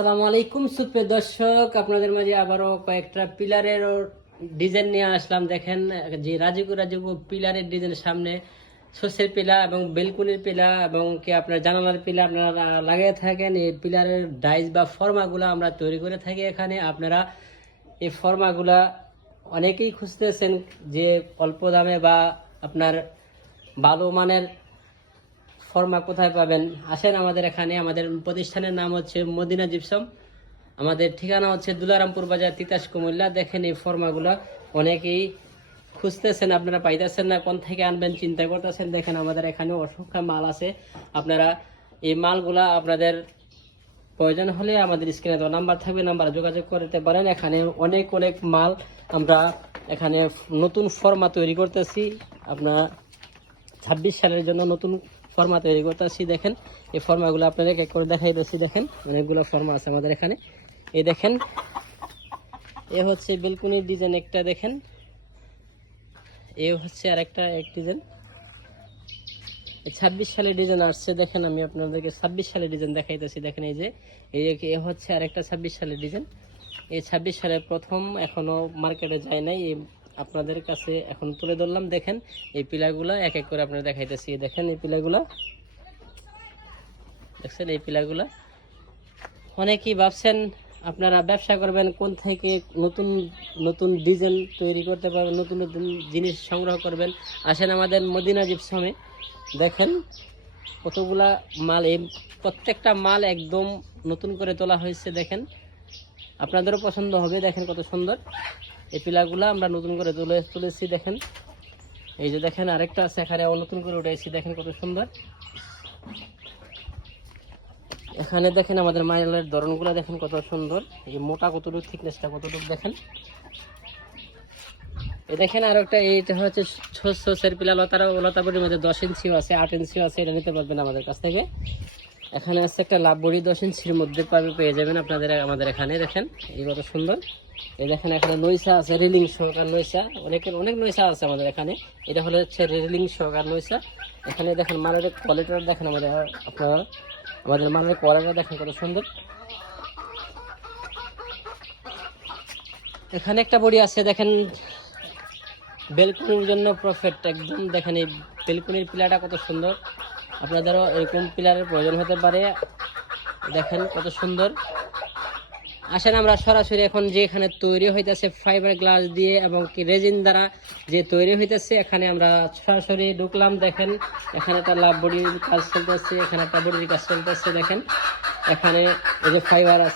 আসসালামু আলাইকুম সুপ্রিয় দর্শক, আপনাদের মাঝে আবারও কয়েকটা পিলারের ডিজাইন নিয়ে আসলাম। দেখেন যে রাজুকু রাজুকু পিলারের ডিজাইন, সামনে শস্যের পিলা এবং বেলকুনির পিলা এবং কি আপনার জানালার পিলা আপনারা লাগিয়ে থাকেন। এই পিলারের ডাইস বা ফর্মাগুলো আমরা তৈরি করে থাকি এখানে। আপনারা এই ফর্মাগুলা অনেকেই খুঁজতেছেন যে অল্প দামে বা আপনার ভালো মানের ফর্মা কোথায় পাবেন। আসেন আমাদের এখানে। আমাদের প্রতিষ্ঠানের নাম হচ্ছে মদিনা জিপসাম। আমাদের ঠিকানা হচ্ছে দুলারামপুর বাজার, তিতাস, কুমিল্লা। দেখেন এই ফর্মাগুলো অনেকেই খুঁজতেছেন, আপনারা পাইতেছেন না, কোন থেকে আনবেন চিন্তা করতেছেন। দেখেন আমাদের এখানে অসংখ্য মাল আছে। আপনারা এই মালগুলা আপনাদের প্রয়োজন হলে আমাদের স্ক্রিনে দেওয়া নাম্বার থাকবে, নাম্বারে যোগাযোগ করতে পারেন। এখানে অনেক অনেক মাল আমরা এখানে নতুন ফর্মা তৈরি করতেছি। আপনার 26 সালের জন্য নতুন ফর্মা তৈরি করতেছি। দেখেন এই ফর্মাগুলো আপনাদের এক এক করে দেখাই দিচ্ছি। দেখেন অনেকগুলো ফর্মা আছে আমাদের এখানে। এই দেখেন এ হচ্ছে বেলকুনির ডিজাইন একটা, দেখেন এ হচ্ছে আরেকটা এক ডিজাইন। 26 সালের ডিজাইন আসছে। দেখেন আমি আপনাদেরকে 26 সালের ডিজাইন দেখাইতেছি। দেখেন এই যে এ হচ্ছে আরেকটা 26 সালের ডিজাইন। এই 26 সালের প্রথম, এখনো মার্কেটে যায় নাই, এই আপনাদের কাছে এখন তুলে ধরলাম। দেখেন এই পিলাগুলা এক এক করে আপনারা দেখাইতেছি। দেখেন এই পিলাগুলা দেখছেন, এই পিলাগুলা অনেকেই ভাবছেন আপনারা ব্যবসা করবেন, কোন থেকে নতুন নতুন ডিজাইন তৈরি করতে পারবেন, নতুন নতুন জিনিস সংগ্রহ করবেন। আসেন আমাদের মদিনা জিপসামে। দেখেন কতগুলা মাল, এই প্রত্যেকটা মাল একদম নতুন করে তোলা হয়েছে। দেখেন আপনাদেরও পছন্দ হবে। দেখেন কত সুন্দর এই পিলাগুলা আমরা নতুন করে তুলেছি। দেখেন এই যে দেখেন আরেকটা আছে এখানে নতুন করে উঠেছি। দেখেন কত সুন্দর। এখানে দেখেন আমাদের মাইলের ধরনগুলো দেখেন কত সুন্দর। এই যে মোটা কতটুকু, থিকনেসটা কতটুকু দেখেন। এই দেখেন আর একটা, এইটা হচ্ছে শস্যের পিলা, লতাবড়ির মধ্যে 10 ইঞ্চিও আছে, 8 ইঞ্চিও আছে। এটা নিতে পারবেন আমাদের কাছ থেকে। এখানে আছে একটা লাভ বড়ি 10 ইঞ্চির মধ্যে পেয়ে যাবেন আপনাদের আমাদের এখানে। দেখেন এই কত সুন্দর। এই দেখেন এখানে নৈশা আছে, রেলিং সহকার নৈশা। অনেক নৈশা আছে আমাদের এখানে। এটা হচ্ছে রেলিং সহকার নৈশা। এখানে দেখেন মালের কোয়ালিটিটা দেখেন আমাদের, আপনারা আমাদের মালের কোয়ালিটিটা দেখেন কত সুন্দর। এখানে একটা বড়ি আছে দেখেন বেলকুনির জন্য পারফেক্ট একদম। দেখেন এই বেলকুনির পিলাটা কত সুন্দর। আপনাদেরও এরকম পিলারের প্রয়োজন হতে পারে। দেখেন কত সুন্দর। আসেন আমরা সরাসরি এখন যে এখানে তৈরি হইতেছে ফাইবার গ্লাস দিয়ে এবং কি রেজিন দ্বারা যে তৈরি হইতেছে, এখানে আমরা সরাসরি ঢুকলাম। দেখেন এখানে একটা লাভ বডির কাজ চলতেছে, এখানে একটা বডির কাজ চলতেছে। দেখেন এখানে এই যে ফাইবার আছে।